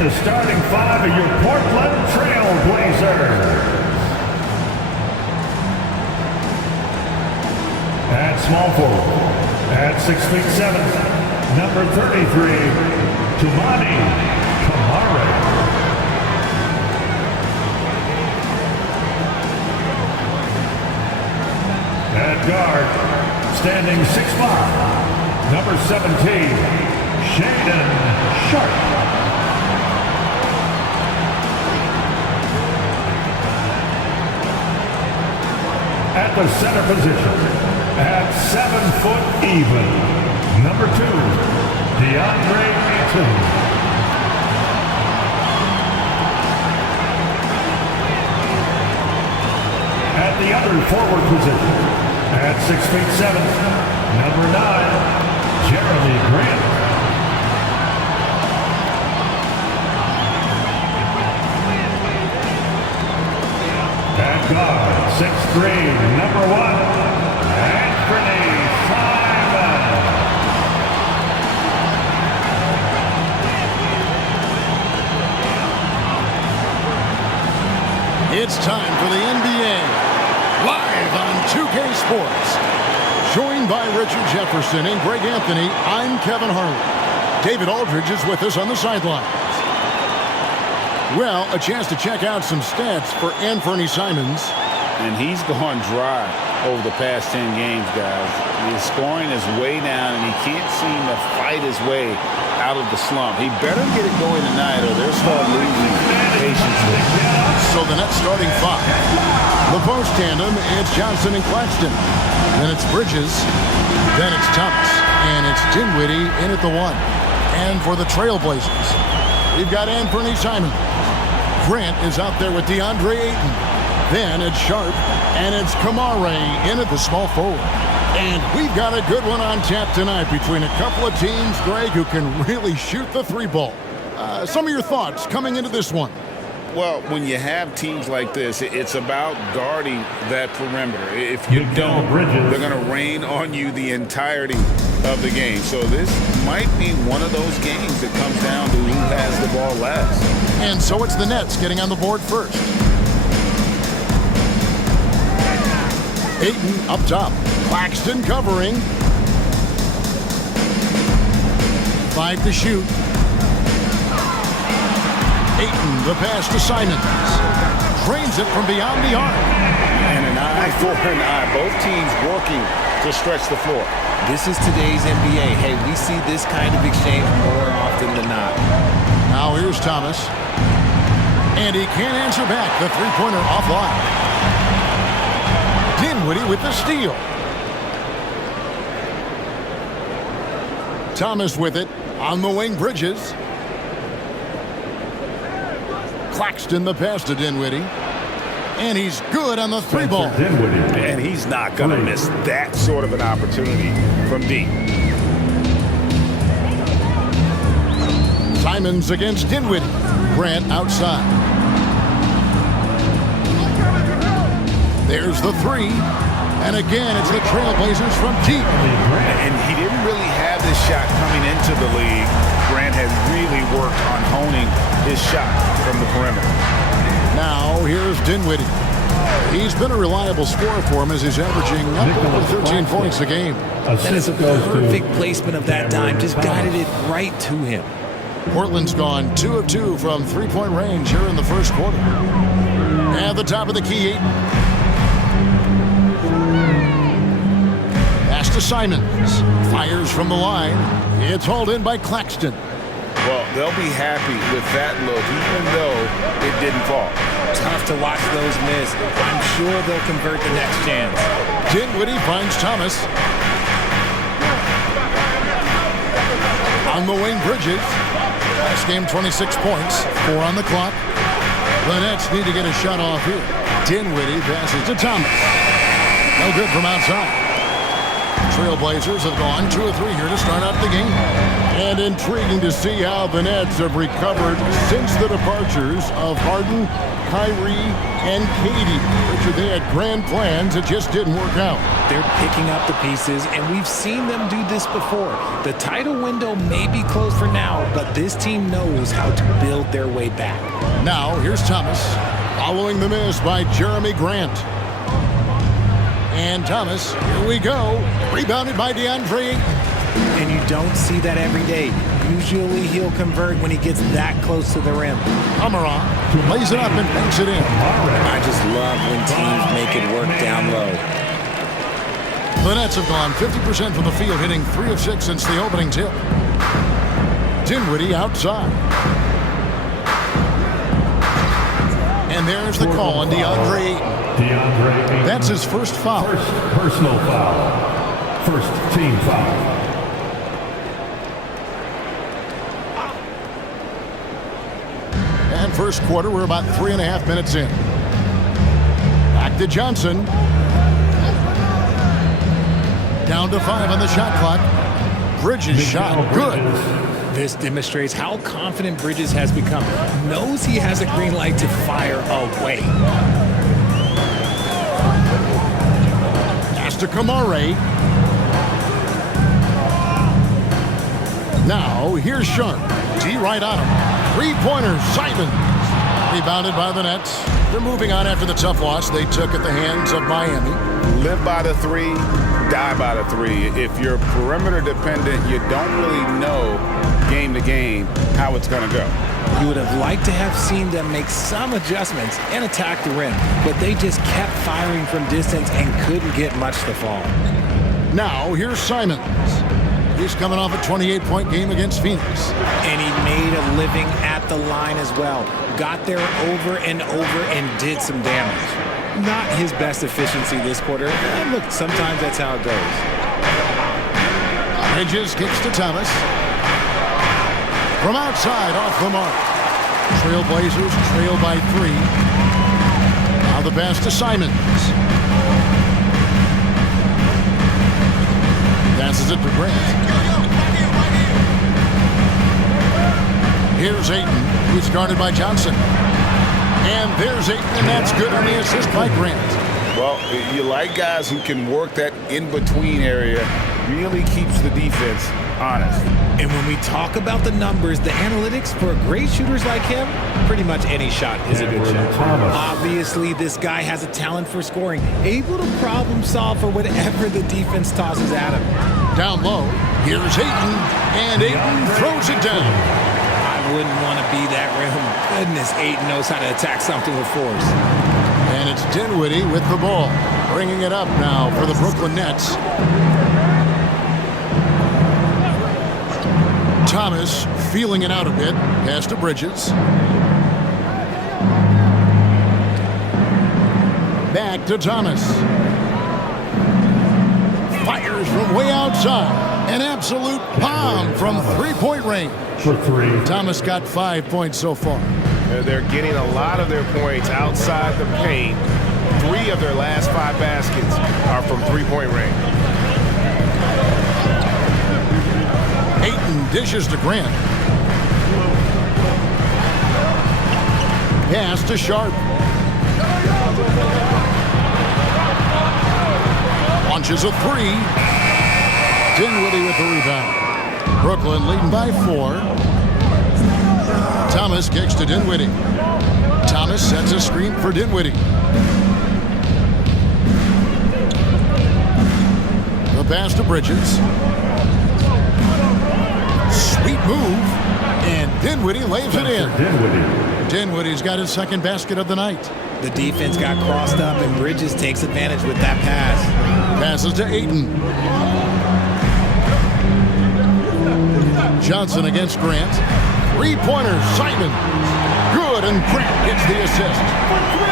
the starting five of your Portland Trail Blazers. At small forward, at 6'7", number 33, Tumani Kamara. At guard, standing 6'5", number 17, Shaden Sharp. At the center position, at 7 foot even, number 2, DeAndre Ayton. At the other forward position, at 6'7", number 9, Jeremy Grant. At guard, 6'3", number 1, Anthony Simon. It's time for the NBA, live on 2K Sports. Joined by Richard Jefferson and Greg Anthony, I'm Kevin Harlan. David Aldridge is with us on the sidelines. Well, a chance to check out some stats for Anthony Simons. And he's gone dry over the past 10 games, guys. His scoring is way down, and he can't seem to fight his way out of the slump. He better get it going tonight, or they'll start losing patience with him. So the Nets starting five. The post tandem, it's Johnson and Claxton. Then it's Bridges. Then it's Thomas. And it's Dinwiddie in at the 1. And for the Trailblazers, we've got Anthony Simons. Grant is out there with DeAndre Ayton. Then it's Sharp, and it's Kamara in at the small forward. And we've got a good one on tap tonight between a couple of teams, Greg, who can really shoot the three ball. Some of your thoughts coming into this one. Well, when you have teams like this, it's about guarding that perimeter. If you don't, they're going to rain on you the entirety of the game. So this might be one of those games that comes down to who has the ball last. And so it's the Nets getting on the board first. Ayton up top. Claxton covering. 5 to shoot. Ayton, the pass to Simons. Drains it from beyond the arc. And an eye for an eye. Both teams working to stretch the floor. This is today's NBA. Hey, we see this kind of exchange more often than not. Now here's Thomas. And he can't answer back. The three-pointer offline. Dinwiddie with the steal. Thomas with it. On the wing, Bridges. Claxton the pass to Dinwiddie. And he's good on the three ball. And he's not going to miss that sort of an opportunity from deep. Simons against Dinwiddie. Grant outside. There's the three. And again, it's the Trailblazers from deep. And he didn't really have this shot coming into the league. Grant has really worked on honing his shot from the perimeter. Now, here's Dinwiddie. He's been a reliable scorer for him as he's averaging up over 13 points a game. That is a perfect placement of that dime. Just guided it right to him. Portland's gone 2 of 2 from three-point range here in the first quarter. At the top of the key, Ayton. Pass to Simons. Fires from the line. It's hauled in by Claxton. Well, they'll be happy with that look, even though it didn't fall. Tough to watch those miss. I'm sure they'll convert the next chance. Dinwiddie finds Thomas. On the wing, Bridges. Last game, 26 points. 4 on the clock. The Nets need to get a shot off here. Dinwiddie passes to Thomas. No good from outside. Trailblazers have gone 2 of 3 here to start out the game. And intriguing to see how the Nets have recovered since the departures of Harden, Kyrie, and Katie. Richard, they had grand plans. It just didn't work out. They're picking up the pieces, and we've seen them do this before. The title window may be closed for now, but this team knows how to build their way back. Now, here's Thomas, following the miss by Jeremy Grant. And Thomas, here we go. Rebounded by DeAndre. And you don't see that every day. Usually he'll convert when he gets that close to the rim. Amaran lays it up and banks it in. I just love when teams make it work down low. The Nets have gone 50% from the field, hitting 3 of 6 since the opening tip. Dinwiddie outside. And there's the call on DeAndre. That's his first foul. First personal foul. First team foul. And first quarter, we're about 3.5 minutes in. Back to Johnson. Down to 5 on the shot clock. Bridges shot good. This demonstrates how confident Bridges has become. Knows he has a green light to fire away. Pass to Kamare. Now, here's Sharp. D right on him. Three-pointer, Simons. Rebounded by the Nets. They're moving on after the tough loss they took at the hands of Miami. Live by the 3, die by the 3. If you're perimeter dependent, you don't really know game to game how it's going to go. You would have liked to have seen them make some adjustments and attack the rim, but they just kept firing from distance and couldn't get much to fall. Now, here's Simons. He's coming off a 28-point game against Phoenix. And he made a living at the line as well. Got there over and over and did some damage. Not his best efficiency this quarter. And look, sometimes that's how it goes. Bridges kicks to Thomas. From outside, off the mark. Trailblazers trail by 3. Now the pass to Simons. Passes it to Grant. Here's Ayton, who's guarded by Johnson. And there's Ayton, and that's good on the assist by Grant. Well, you like guys who can work that in-between area, really keeps the defense honest. And when we talk about the numbers, the analytics for great shooters like him, pretty much any shot is a good shot. Obviously, this guy has a talent for scoring, able to problem solve for whatever the defense tosses at him. Down low, here's Ayton, and Ayton throws it down. I wouldn't want to be that rim. Goodness, Ayton knows how to attack something with force. And it's Dinwiddie with the ball, bringing it up now for the Brooklyn Nets. Thomas feeling it out a bit. Pass to Bridges. Back to Thomas. Fires from way outside. An absolute bomb from three-point range. For 3. Thomas got 5 points so far. They're getting a lot of their points outside the paint. 3 of their last 5 baskets are from three-point range. Ayton dishes to Grant. Pass to Sharp. Launches a 3. Dinwiddie with the rebound. Brooklyn leading by 4. Thomas kicks to Dinwiddie. Thomas sets a screen for Dinwiddie. The pass to Bridges. Sweet move. And Dinwiddie lays it in. Dinwiddie's got his second basket of the night. The defense got crossed up, and Bridges takes advantage with that pass. Passes to Ayton. Johnson against Grant. Three-pointer, Simons. Good, and Grant gets the assist.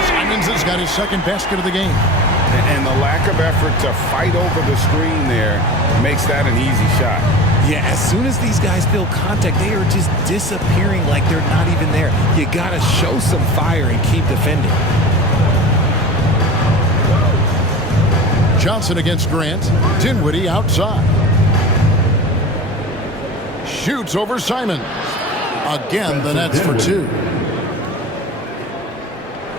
Simons has got his second basket of the game. And the lack of effort to fight over the screen there makes that an easy shot. Yeah, as soon as these guys feel contact, they are just disappearing like they're not even there. You got to show some fire and keep defending. Johnson against Grant. Dinwiddie outside. Shoots over Simon. Again, the Nets for 2.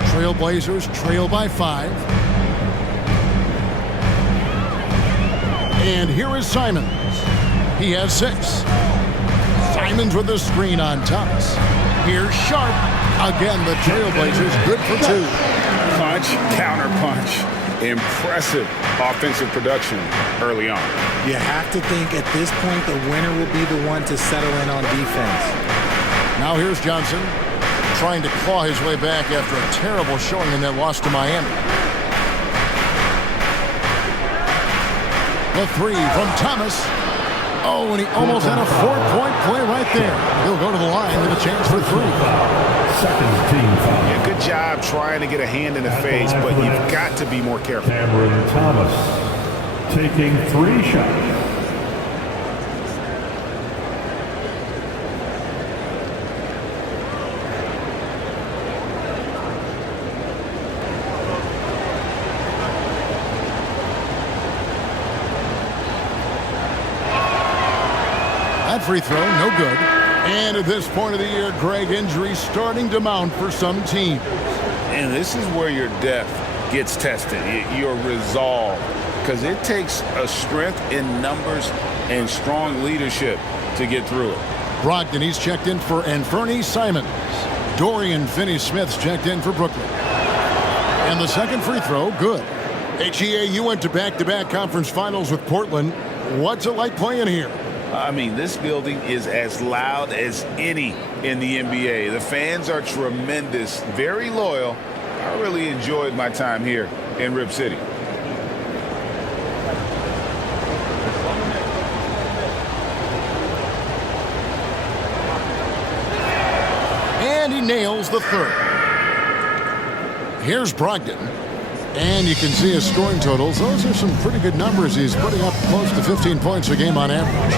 Trailblazers trail by 5. And here is Simons. He has 6. Simons with the screen on Thomas. Here's Sharp. Again, the Trailblazers good for 2. Punch, counter punch. Impressive offensive production early on. You have to think at this point the winner will be the one to settle in on defense. Now here's Johnson trying to claw his way back after a terrible showing in that loss to Miami. The 3 from Thomas. Oh, and he almost had a 4-point play right there. He'll go to the line with a chance for 3. Second team foul. Yeah, good job trying to get a hand in the face, but you've got to be more careful. Cameron Thomas taking 3 shots. That free throw, no good. And at this point of the year, Greg, injuries starting to mount for some teams. And this is where your depth gets tested, your resolve, because it takes a strength in numbers and strong leadership to get through it. Brogdon, he's checked in for Anthony Simons. Dorian Finney-Smith's checked in for Brooklyn. And the second free throw, good. HEA, you went to back-to-back conference finals with Portland. What's it like playing here? I mean, this building is as loud as any in the NBA. The fans are tremendous, very loyal. I really enjoyed my time here in Rip City. And he nails the 3rd. Here's Brogdon. And you can see his scoring totals. Those are some pretty good numbers. He's putting up close to 15 points a game on average.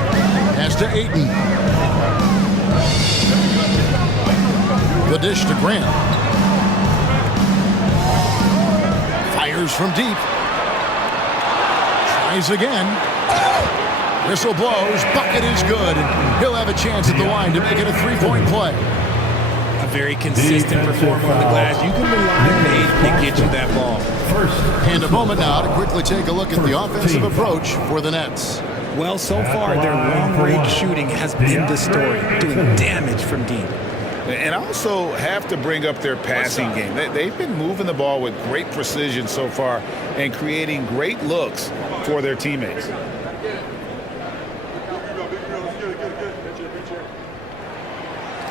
Pass to Ayton. The dish to Grant. Fires from deep. Tries again. Whistle blows. Bucket is good. He'll have a chance at the line to make it a 3-point play. A very consistent performer on the glass. You can rely on Nate to get you that ball. And a moment now to quickly take a look at the offensive approach for the Nets. Well, so far, their long-range shooting has been the story, doing damage from deep. And I also have to bring up their passing game. They've been moving the ball with great precision so far and creating great looks for their teammates.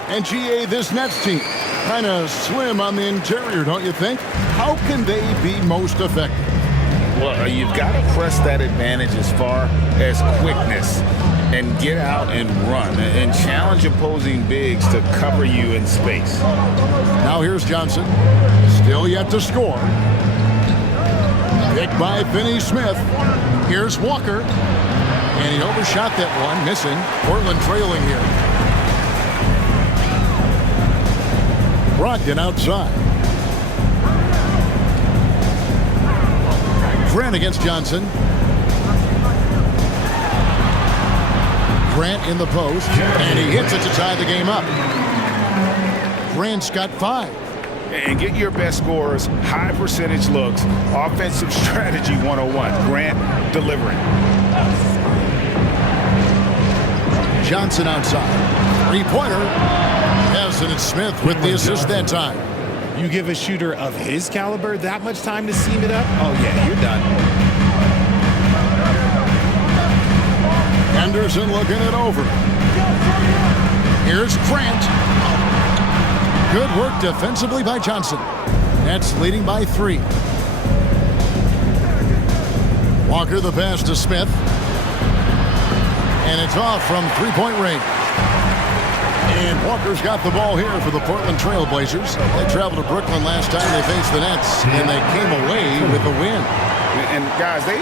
And GA, this Nets team, kind of slim on the interior, don't you think? How can they be most effective? Well, you've got to press that advantage as far as quickness and get out and run and challenge opposing bigs to cover you in space. Now here's Johnson, still yet to score. Picked by Finney-Smith. Here's Walker, and he overshot that one, missing. Portland trailing here. Brogdon outside. Grant against Johnson. Grant in the post, and he hits it to tie the game up. Grant's got 5. And get your best scorers, high percentage looks, offensive strategy 101. Grant delivering. Johnson outside. 3-pointer. Yes, and it's Smith with the assist that time. You give a shooter of his caliber that much time to seam it up? Oh, yeah, you're done. Henderson looking it over. Here's Grant. Good work defensively by Johnson. Nets leading by 3. Walker the pass to Smith. And it's off from 3-point range. And Walker's got the ball here for the Portland Trail Blazers. They traveled to Brooklyn last time they faced the Nets, and they came away with a win. And guys, they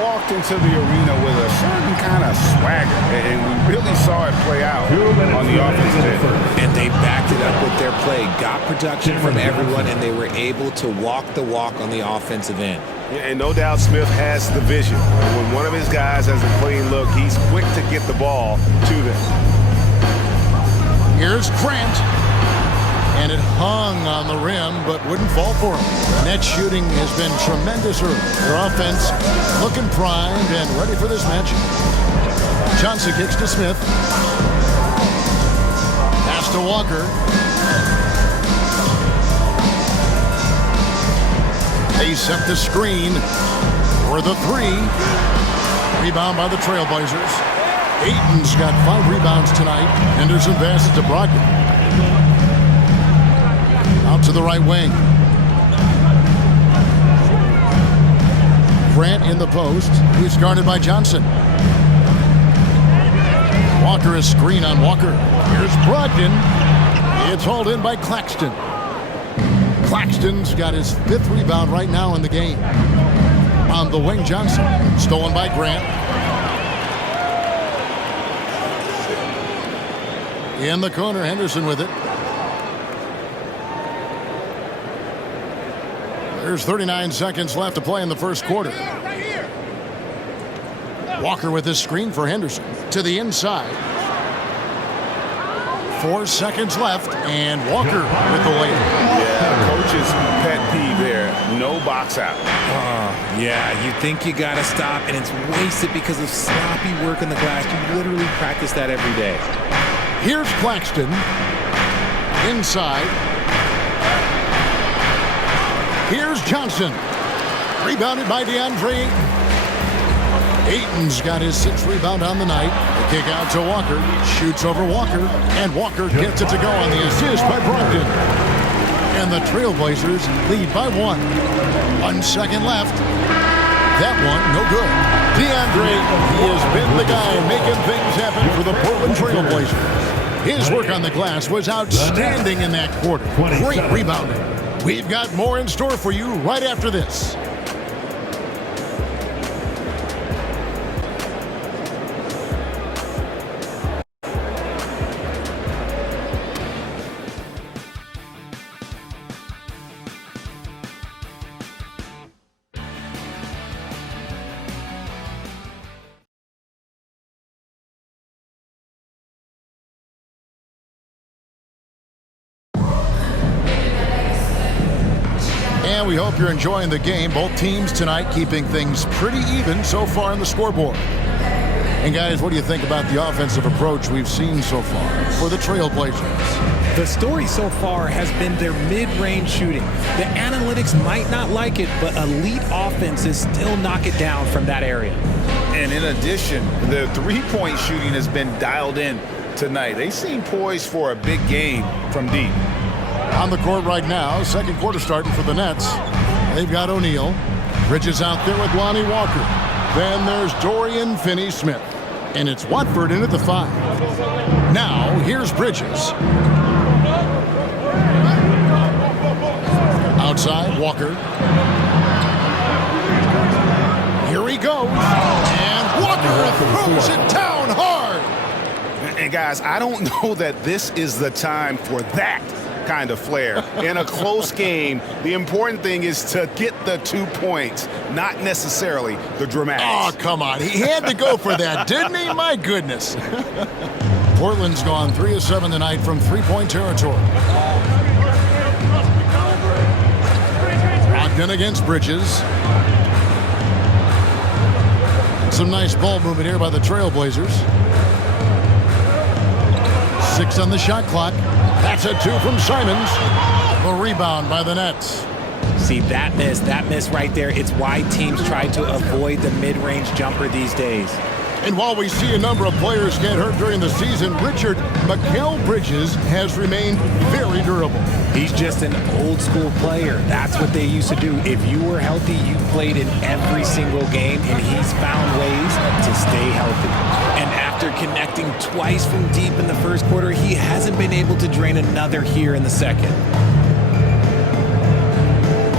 walked into the arena with a certain kind of swagger, and we really saw it play out on the offensive end. And they backed it up with their play, got production from everyone, and they were able to walk the walk on the offensive end. Yeah, and no doubt Smith has the vision. When one of his guys has a clean look, he's quick to get the ball to them. Here's Grant. And it hung on the rim, but wouldn't fall for him. Net shooting has been tremendous early. Their offense looking primed and ready for this match. Johnson kicks to Smith. Pass to Walker. They set the screen for the three. Rebound by the Trailblazers. Ayton's got 5 rebounds tonight. Henderson passes to Brogdon. Out to the right wing. Grant in the post. He's guarded by Johnson. Walker is screen on Walker. Here's Brogdon. It's hauled in by Claxton. Claxton's got his 5th rebound right now in the game. On the wing, Johnson. Stolen by Grant. In the corner, Henderson with it. There's 39 seconds left to play in the first quarter. Walker with his screen for Henderson. To the inside. 4 seconds left, and Walker with the layup. Yeah, coach's pet peeve there. No box out. Yeah, you think you got to stop, and it's wasted because of sloppy work in the glass. You literally practice that every day. Here's Claxton. Inside. Here's Johnson. Rebounded by DeAndre Ayton. Ayton's got his 6th rebound on the night. The kick out to Walker. Shoots over Walker. And Walker gets it to go on the assist by Brogdon. And the Trailblazers lead by 1. 1 second left. That one, no good. DeAndre Ayton, he has been the guy making things happen for the Portland Trailblazers. His work on the glass was outstanding in that quarter. Great rebounding. We've got more in store for you right after this. And we hope you're enjoying the game. Both teams tonight keeping things pretty even so far on the scoreboard. And guys, what do you think about the offensive approach we've seen so far for the Trailblazers? The story so far has been their mid-range shooting. The analytics might not like it, but elite offenses still knock it down from that area. And in addition, the three-point shooting has been dialed in tonight. They seem poised for a big game from deep. On the court right now, second quarter starting for the Nets. They've got O'Neal. Bridges out there with Lonnie Walker. Then there's Dorian Finney-Smith. And it's Watford in at the 5. Now, here's Bridges. Outside, Walker. Here he goes. And Walker throws it down hard. And guys, I don't know that this is the time for that kind of flair. In a close game, the important thing is to get the 2 points, not necessarily the dramatics. Oh, come on. He had to go for that, didn't he? My goodness. Portland's gone 3 of 7 tonight from three-point territory. Brogdon against Bridges. Some nice ball movement here by the Trailblazers. 6 on the shot clock. That's a 2 from Simons. The rebound by the Nets. See, that miss right there, it's why teams try to avoid the mid-range jumper these days. And while we see a number of players get hurt during the season, Richard, Mikal Bridges has remained very durable. He's just an old-school player. That's what they used to do. If you were healthy, you played in every single game, and he's found ways to stay healthy. And after connecting twice from deep in the first quarter, he hasn't been able to drain another here in the second.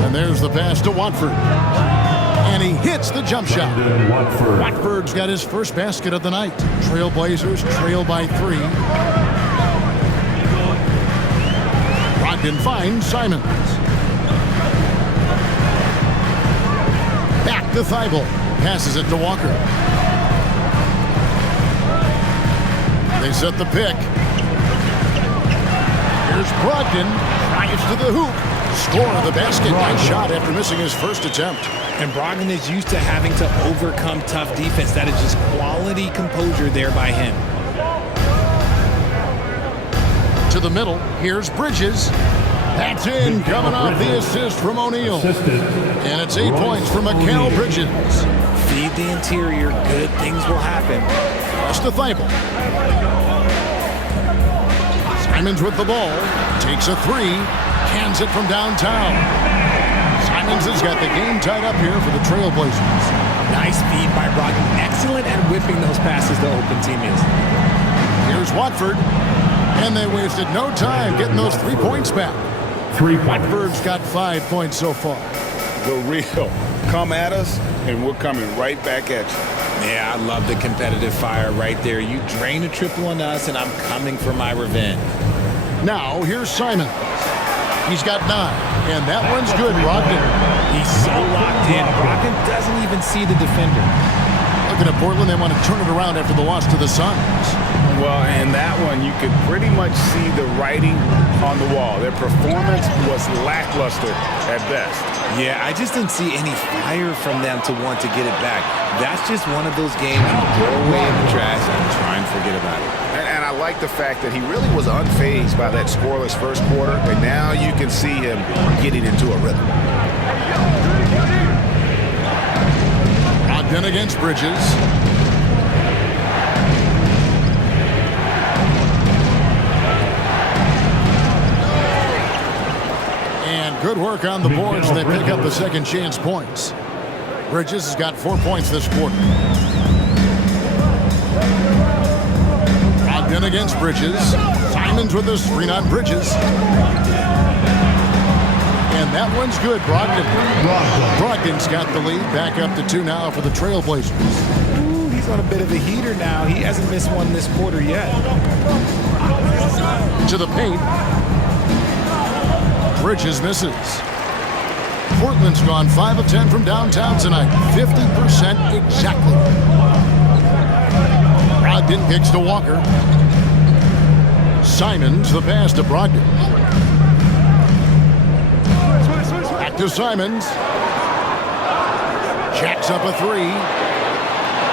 And there's the pass to Watford. And And he hits the jump shot. Brendan Watford. Watford's got his first basket of the night. Trailblazers trail by 3. Brogdon finds Simons. Back to Thibault. Passes it to Walker. They set the pick. Here's Brogdon. Drives to the hoop. Score of the basket. Nice shot after missing his first attempt. And Brogdon is used to having to overcome tough defense. That is just quality composure there by him. To the middle. Here's Bridges. That's in. Coming off the assist from O'Neal. And it's 8 points for Mikal Bridges. Feed the interior. Good things will happen. Pass to Thibault. Simons with the ball. Takes a 3. Cans it from downtown. Simons has got the game tied up here for the Trailblazers. Nice feed by Brogdon. Excellent at whipping those passes to open teammates. Here's Watford. And they wasted no time getting those 3 points back. 3 points. Watford's got 5 points so far. The real. Come at us, and we're coming right back at you. Yeah, I love the competitive fire right there. You drain a triple on us, and I'm coming for my revenge. Now, here's Simons. He's got 9, and that one's good, Brogdon. He's so locked in. Brogdon doesn't even see the defender. Looking at Portland, they want to turn it around after the loss to the Suns. Well, and that one, you could pretty much see the writing on the wall. Their performance was lackluster at best. Yeah, I just didn't see any fire from them to want to get it back. That's just one of those games you throw away in the trash and try and forget about it. And I like the fact that he really was unfazed by that scoreless first quarter, and now you can see him getting into a rhythm. Brogdon against Bridges. And good work on the boards. They pick up the second chance points. Bridges has got 4 points this quarter. Brogdon against Bridges. Simons with the screen on Bridges. And that one's good, Brogdon. Brogdon's got the lead. Back up to 2 now for the Trailblazers. Ooh, he's on a bit of a heater now. He hasn't missed one this quarter yet. To the paint. Bridges misses. Portland's gone 5 of 10 from downtown tonight. 50% exactly. Brogdon kicks to Walker. Simons, the pass to Brogdon. Back to Simons. Jacks up a 3.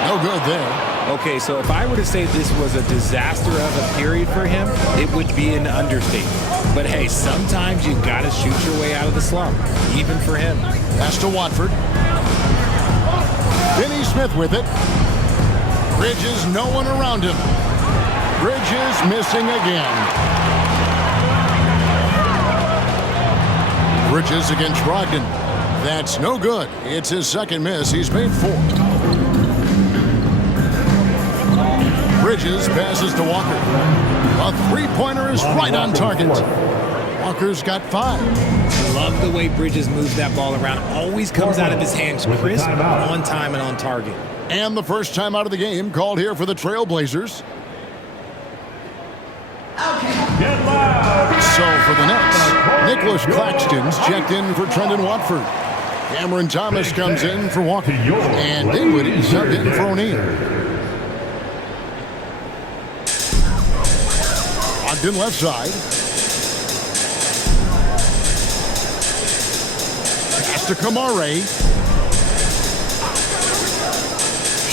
No good there. Okay, so if I were to say this was a disaster of a period for him, it would be an understatement. But hey, sometimes you gotta shoot your way out of the slump, even for him. Pass to Watford. Finney Smith with it. Bridges, no one around him. Bridges missing again. Bridges against Brogdon. That's no good. It's his second miss. He's made 4. Bridges passes to Walker. A 3-pointer is right on target. Walker's got 5. Love the way Bridges moves that ball around. Always comes out of his hands crisp, on time, and on target. And the first time out of the game called here for the Trailblazers. So for the Nets, Nicholas Claxton's checked in for Trendon Watford. Cameron Thomas comes in for Walker. And Dinwiddie subbed in for O'Neal. Brogdon left side. Pass to Kamare.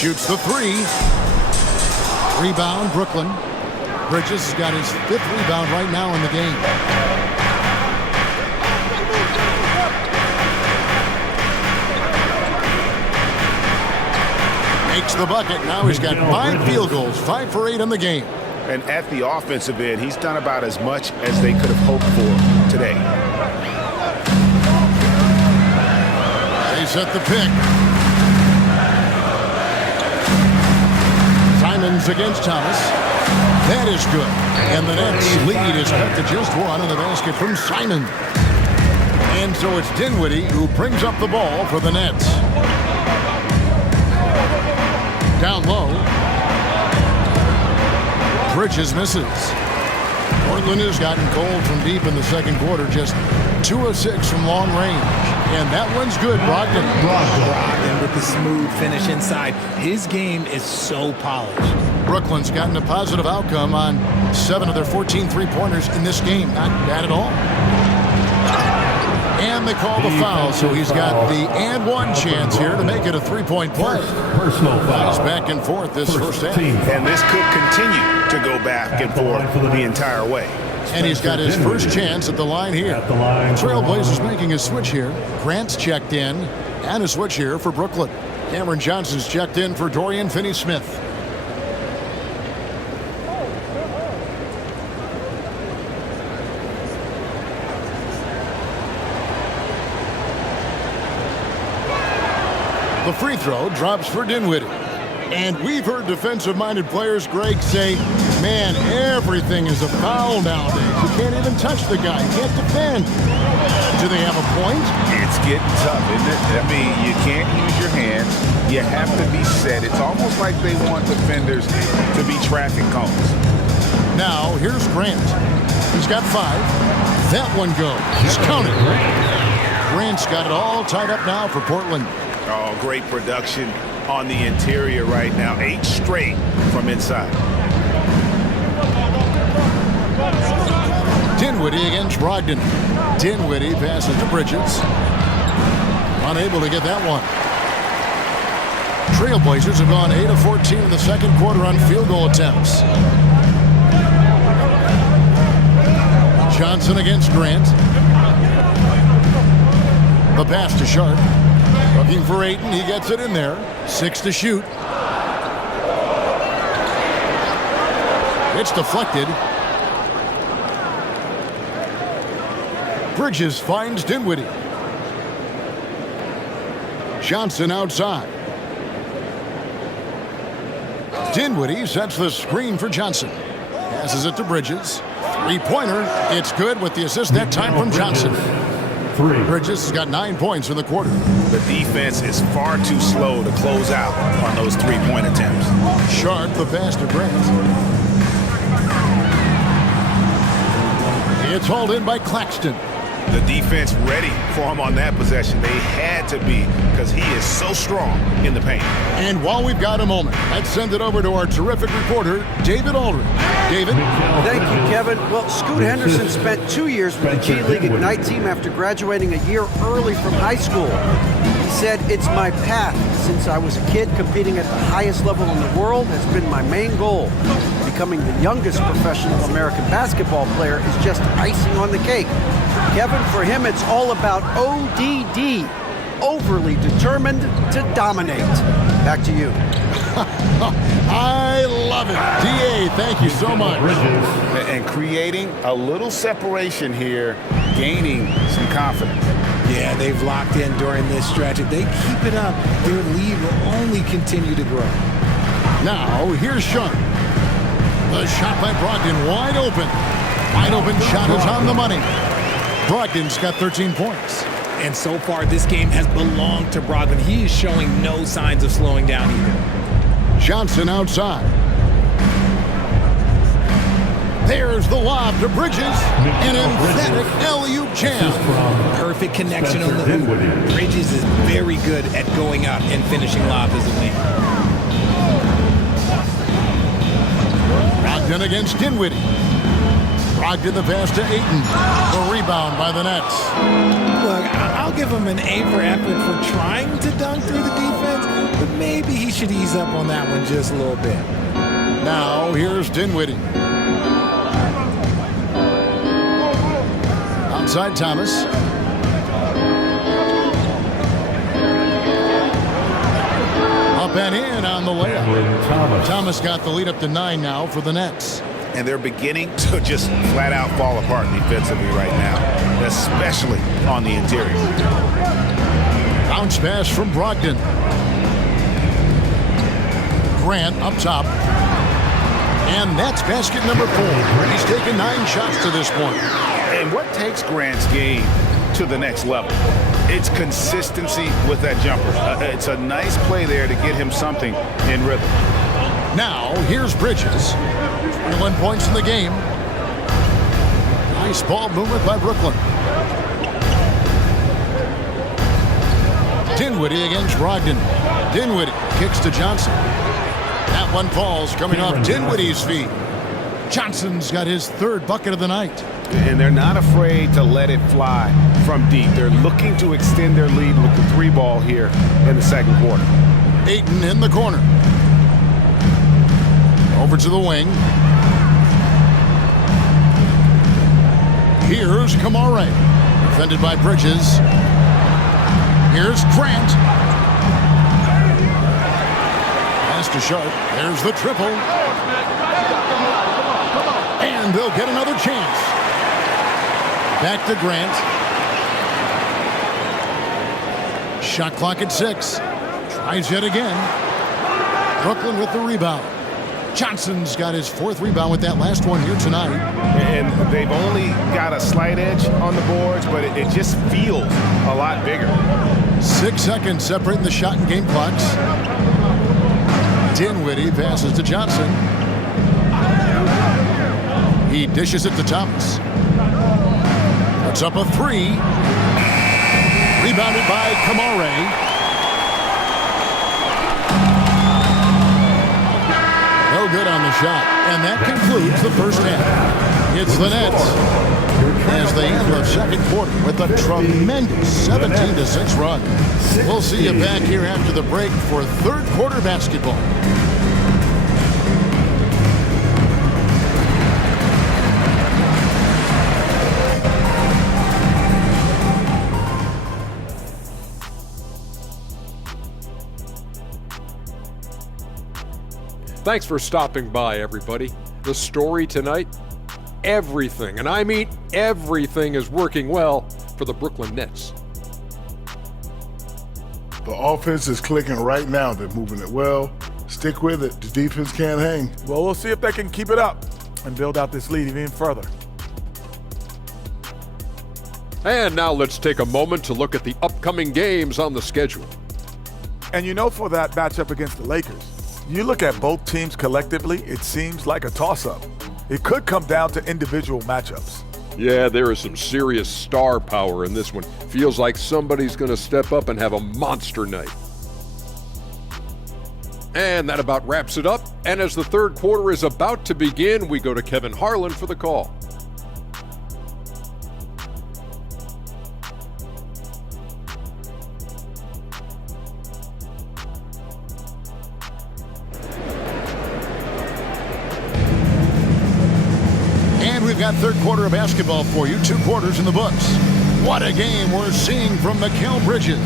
Shoots the 3. Rebound, Brooklyn. Bridges has got his 5th rebound right now in the game. Makes the bucket. Now he's got 5 field goals, 5 for 8 in the game. And at the offensive end, he's done about as much as they could have hoped for today. They set the pick. Simons against Thomas. That is good. And the Nets lead is cut to just 1 on the basket from Simons. And so it's Dinwiddie who brings up the ball for the Nets. Down low. Bridges misses. Portland has gotten cold from deep in the second quarter, just 2 of 6 from long range. And that one's good, Brogdon. Brogdon with the smooth finish inside. His game is so polished. Brooklyn's gotten a positive outcome on 7 of their 14 three-pointers in this game. Not bad at all. And they call the foul, so he's got the and one chance here to make it a three-point play. Personal foul. He's back and forth this first half. And this could continue to go back and forth the entire way. And he's got his first chance at the line here. Trailblazers making a switch here. Grant's checked in, and a switch here for Brooklyn. Cameron Johnson's checked in for Dorian Finney-Smith. The free throw drops for Dinwiddie. And we've heard defensive-minded players, Greg, say, man, everything is a foul nowadays. You can't even touch the guy. You can't defend. Do they have a point? It's getting tough, isn't it? I mean, you can't use your hands. You have to be set. It's almost like they want defenders to be traffic cones. Now, here's Grant. He's got 5. That one goes. He's counted. Grant's got it all tied up now for Portland. Oh, great production on the interior right now. 8 straight from inside. Dinwiddie against Brogdon. Dinwiddie passes to Bridges. Unable to get that one. Trailblazers have gone 8 of 14 in the second quarter on field goal attempts. Johnson against Grant. The pass to Sharp. Looking for Ayton. He gets it in there. 6 to shoot. It's deflected. Bridges finds Dinwiddie. Johnson outside. Dinwiddie sets the screen for Johnson. Passes it to Bridges. Three-pointer. It's good with the assist that time from Johnson. Bridges has got 9 points in the quarter. The defense is far too slow to close out on those three-point attempts. Sharp, the pass to Grant. It's hauled in by Claxton. The defense ready for him on that possession. They had to be because he is so strong in the paint. And while we've got a moment, let's send it over to our terrific reporter, David Aldridge. David? Thank you, Kevin. Well, Scoot Henderson spent 2 years with the G League Ignite team after graduating a year early from high school. He said, "It's my path. Since I was a kid, competing at the highest level in the world has been my main goal. Becoming the youngest professional American basketball player is just icing on the cake." Kevin, for him, it's all about ODD, overly determined to dominate. Back to you. I love it. DA, thank you so much. And creating a little separation here, gaining some confidence. Yeah, they've locked in during this stretch. If they keep it up, their lead will only continue to grow. Now, here's Sharp. The shot by Brogdon, wide open. Wide open shot is on the money. Brogdon's got 13 points. And so far, this game has belonged to Brogdon. He is showing no signs of slowing down either. Johnson outside. There's the lob to Bridges. An emphatic alley-oop jam. Perfect connection on the hoop. Bridges is very good at going up and finishing lobs as a wing. Brogdon against Dinwiddie. Brogdon the pass to Ayton. The rebound by the Nets. Look, I'll give him an A for effort for trying to dunk through the defense, but maybe he should ease up on that one just a little bit. Now, here's Dinwiddie. Outside Thomas. Up and in on the layup. Thomas got the lead up to 9 now for the Nets. And they're beginning to just flat out fall apart defensively right now, especially on the interior. Bounce pass from Brogdon. Grant up top. And that's basket number 4. He's taken 9 shots to this point. And what takes Grant's game to the next level? It's consistency with that jumper. It's a nice play there to get him something in rhythm. Now, here's Bridges. 21 points in the game. Nice ball movement by Brooklyn. Dinwiddie against Brogdon. Dinwiddie kicks to Johnson. That one falls coming off Dinwiddie's feet. Johnson's got his third bucket of the night. And they're not afraid to let it fly from deep. They're looking to extend their lead with the 3-ball here in the second quarter. Ayton in the corner. Over to the wing. Here's Kamare. Defended by Bridges. Here's Grant. Pass to Sharp. There's the triple. And they'll get another chance. Back to Grant. Shot clock at 6. Tries yet again. Brooklyn with the rebound. Johnson's got his 4th rebound with that last one here tonight. And they've only got a slight edge on the boards, but it just feels a lot bigger. 6 seconds separating the shot and game clocks. Dinwiddie passes to Johnson. He dishes it to Thomas. Puts up a 3. Rebounded by Kamare. No good on the shot. And that concludes the first half. It's the Nets as they end the second quarter with a tremendous 17-6 run. We'll see you back here after the break for third quarter basketball. Thanks for stopping by, everybody. The story tonight, everything, and I mean everything, is working well for the Brooklyn Nets. The offense is clicking right now. They're moving it well. Stick with it. The defense can't hang. Well, we'll see if they can keep it up and build out this lead even further. And now let's take a moment to look at the upcoming games on the schedule. And you know, for that matchup against the Lakers, you look at both teams collectively, it seems like a toss-up. It could come down to individual matchups. Yeah, there is some serious star power in this one. Feels like somebody's going to step up and have a monster night. And that about wraps it up. And as the third quarter is about to begin, we go to Kevin Harlan for the call. We've got third quarter of basketball for you. 2 quarters in the books. What a game we're seeing from Mikal Bridges.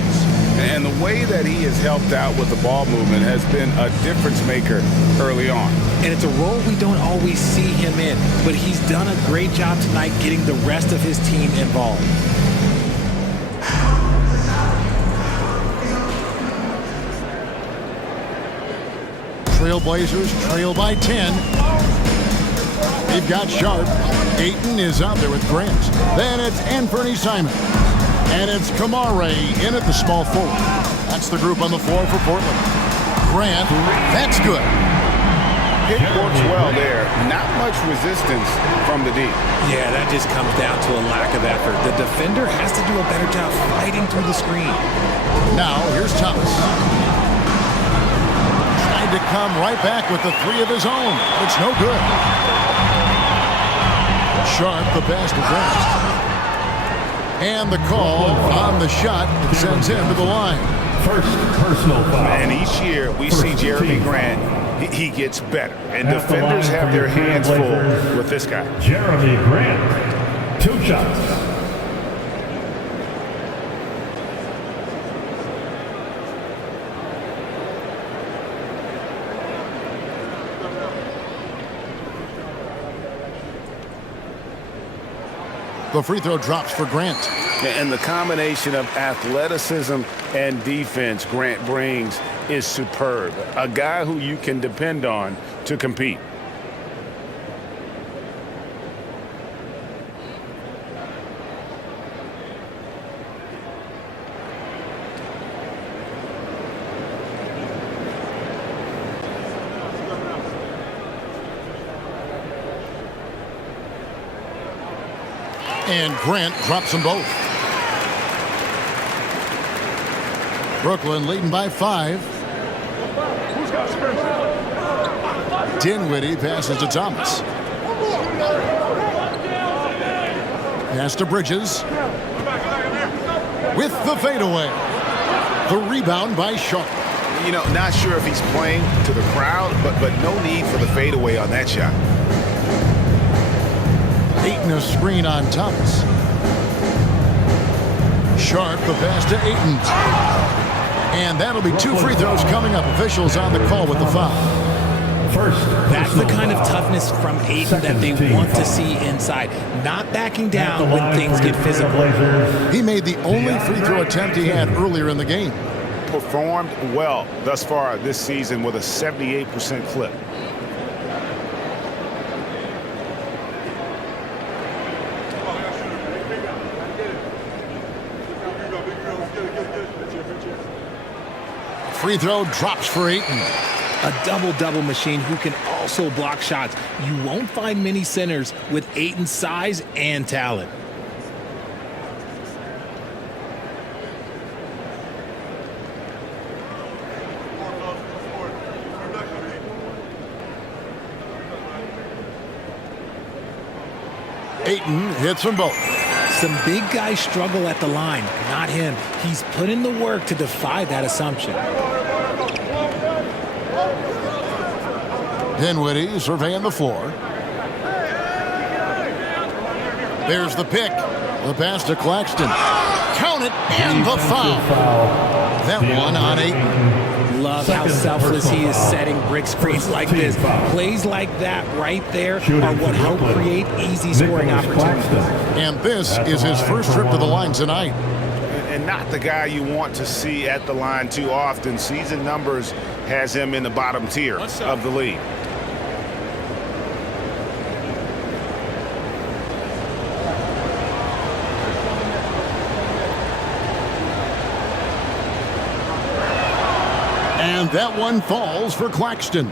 And the way that he has helped out with the ball movement has been a difference maker early on. And it's a role we don't always see him in, but he's done a great job tonight getting the rest of his team involved. Trailblazers trail by 10. They've got Sharp. Ayton is out there with Grant. Then it's Anthony Simons. And it's Kamare in at the small forward. That's the group on the floor for Portland. Grant, that's good. It works well there. Not much resistance from the D. Yeah, that just comes down to a lack of effort. The defender has to do a better job fighting through the screen. Now, here's Thomas. Trying to come right back with the 3 of his own. It's no good. Sharp, the pass to Grant. And the call on the shot that sends him to the line. First personal foul. And each year we see Jeremy Grant, he gets better. And defenders have their hands full with this guy. Jeremy Grant, 2 shots. The free throw drops for Grant. And the combination of athleticism and defense Grant brings is superb. A guy who you can depend on to compete. And Grant drops them both. Brooklyn leading by 5. Dinwiddie passes to Thomas. Pass to Bridges. With the fadeaway. The rebound by Sharp. You know, not sure if he's playing to the crowd, but no need for the fadeaway on that shot. Ayton a screen on Thomas. Sharp the pass to Ayton. And that'll be 2 free throws coming up. Officials on the call with the foul. That's the kind of toughness from Ayton that they want to see inside. Not backing down when things get physical. He made the only free throw attempt he had earlier in the game. Performed well thus far this season with a 78% clip. Free throw drops for Ayton. A double-double machine who can also block shots. You won't find many centers with Ayton's size and talent. Ayton hits them both. Some big guys struggle at the line, not him. He's put in the work to defy that assumption. Dinwiddie surveying the floor. There's the pick. The pass to Claxton. Count it, and the foul. That one on Ayton. Love how selfless he is setting brick screens like this. Plays like that right there are what help create easy scoring opportunities. And this is his first trip to the line tonight. And not the guy you want to see at the line too often. Season numbers has him in the bottom tier of the league. And that one falls for Claxton.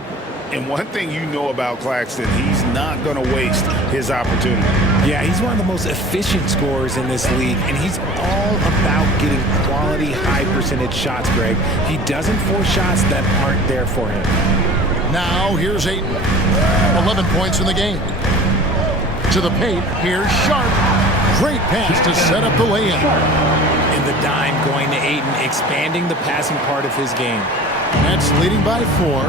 And one thing you know about Claxton, he's not going to waste his opportunity. Yeah, he's one of the most efficient scorers in this league, and he's all about getting quality, high-percentage shots, Greg. He doesn't force shots that aren't there for him. Now, here's Ayton. 11 points in the game. To the paint, here's Sharp. Great pass to set up the lay-in. And the dime going to Ayton, expanding the passing part of his game. Nets leading by 4.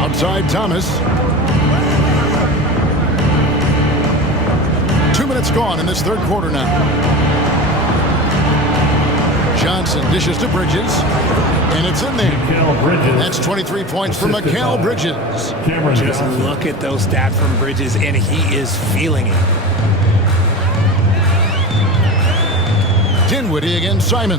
Outside Thomas. 2 minutes gone in this third quarter now. Johnson dishes to Bridges. And it's in there. That's 23 points for Mikal Bridges. Just look at those stats from Bridges, and he is feeling it. Dinwiddie against Simon.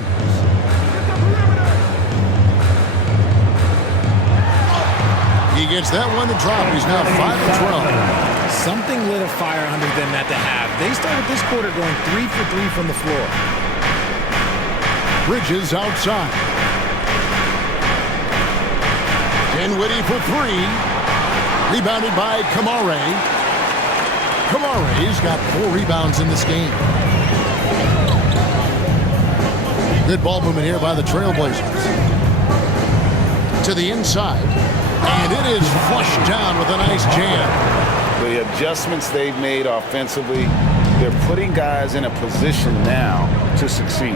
He gets that one to drop. He's now 5 of 12. Something lit a fire under them at the half. They started this quarter going 3 for 3 from the floor. Bridges outside. Dinwiddie for 3. Rebounded by Kamare. Kamare's got 4 rebounds in this game. Good ball movement here by the Trailblazers. To the inside. And it is flushed down with a nice jam. The adjustments they've made offensively, they're putting guys in a position now to succeed.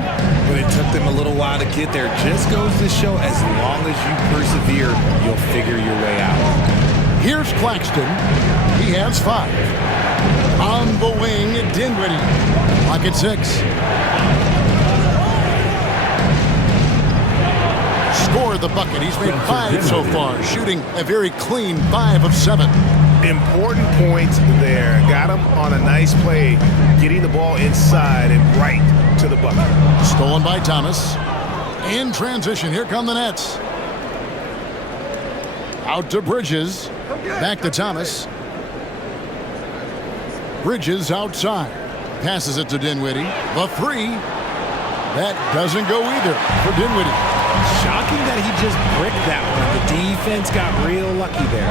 But it took them a little while to get there. Just goes to show as long as you persevere, you'll figure your way out. Here's Claxton. He has 5. On the wing, Dinwiddie. Clock at 6. Scored the bucket. He's made 5 so far, shooting a very clean 5 of 7. Important points there. Got him on a nice play, getting the ball inside and right to the bucket. Stolen by Thomas. In transition, here come the Nets. Out to Bridges. Back to Thomas. Bridges outside. Passes it to Dinwiddie. The 3. That doesn't go either for Dinwiddie. Shocking that he just bricked that one. The defense got real lucky there.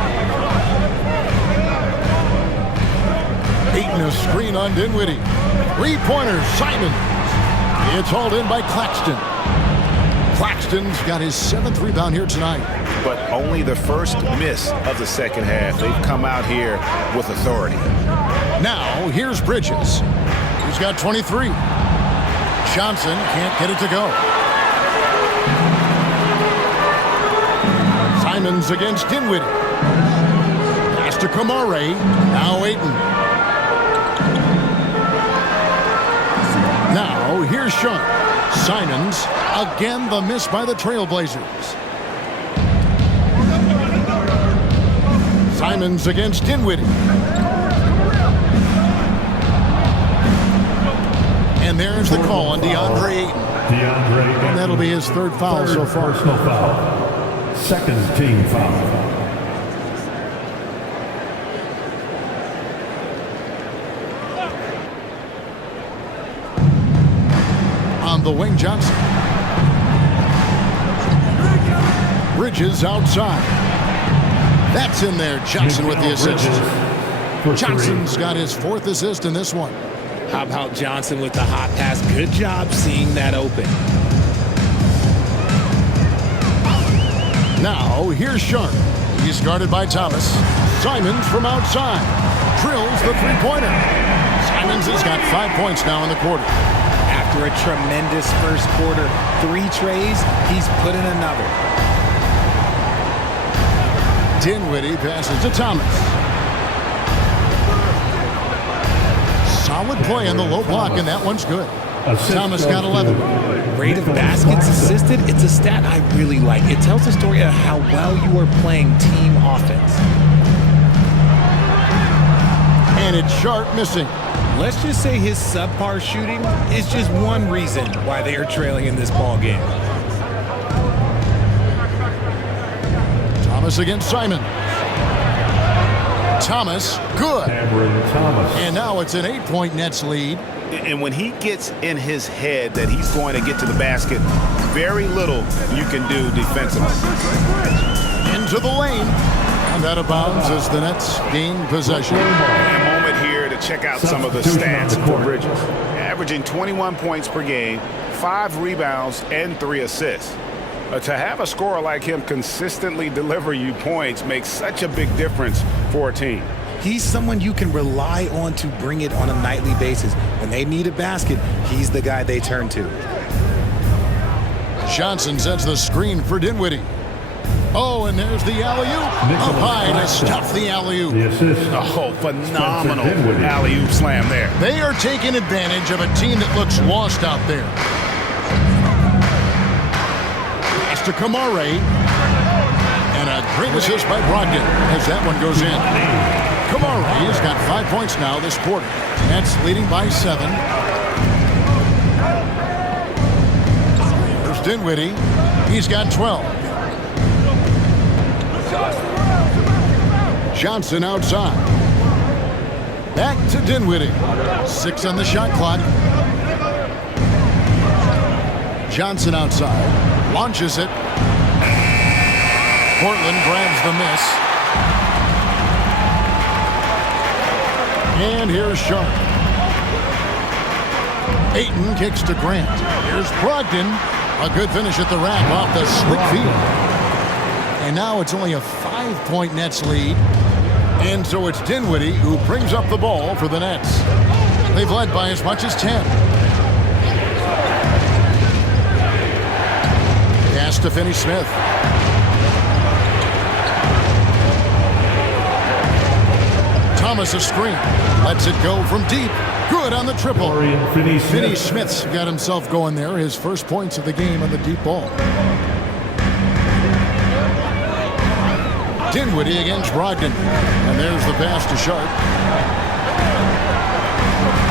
Ayton a screen on Dinwiddie. Three-pointer, Simon. It's hauled in by Claxton. Claxton's got his 7th rebound here tonight. But only the first miss of the second half. They've come out here with authority. Now, here's Bridges. He's got 23. Johnson can't get it to go. Simons against Dinwiddie. Pass to Kamare. Now Ayton. Now, here's Sharp. Simons. Again, the miss by the Trailblazers. Simons against Dinwiddie. And there's the call on DeAndre Ayton. And that'll be his 3rd foul so far. Personal foul. 2nd team foul. On the wing, Johnson. Bridges outside. That's in there. Johnson with the assist. Johnson's got his 4th assist in this one. How about Johnson with the hot pass? Good job seeing that open. Now, here's Sharp. He's guarded by Thomas. Simons from outside. Drills the three-pointer. Simons has got 5 points now in the quarter. After a tremendous first quarter, 3 trays, he's put in another. Dinwiddie passes to Thomas. Solid play on the low block, and that one's good. Thomas got 11. Rate of baskets assisted, it's a stat I really like. It tells the story of how well you are playing team offense. And it's Sharp missing. Let's just say his subpar shooting is just one reason why they are trailing in this ball game. Thomas against Simon. Thomas, good. Thomas. And now it's an 8-point Nets lead. And when he gets in his head that he's going to get to the basket, very little you can do defensively. Into the lane. And out of bounds as the Nets gain possession. A moment here to check out some of the stats for Bridges. Averaging 21 points per game, 5 rebounds, and 3 assists. To have a scorer like him consistently deliver you points makes such a big difference for a team. He's someone you can rely on to bring it on a nightly basis. When they need a basket, he's the guy they turn to. Johnson sets the screen for Dinwiddie. Oh, and there's the alley-oop. Up high to stuff the alley-oop. The assist. Oh, phenomenal alley-oop slam there. They are taking advantage of a team that looks lost out there. Pass to Kamare. And a great assist by Brogdon as that one goes in. Kamare has got 5 points now this quarter. Nets leading by 7. There's Dinwiddie. He's got 12. Johnson outside. Back to Dinwiddie. 6 on the shot clock. Johnson outside. Launches it. Portland grabs the miss. And here's Sharp. Ayton kicks to Grant. Here's Brogdon. A good finish at the rack off the slick feed. And now it's only a 5-point Nets lead. And so it's Dinwiddie who brings up the ball for the Nets. They've led by as much as 10. Pass to Finney-Smith. Thomas a screen. Lets it go from deep. Good on the triple. Finney-Smith's got himself going there. His first points of the game on the deep ball. Dinwiddie against Brogdon. And there's the pass to Sharp.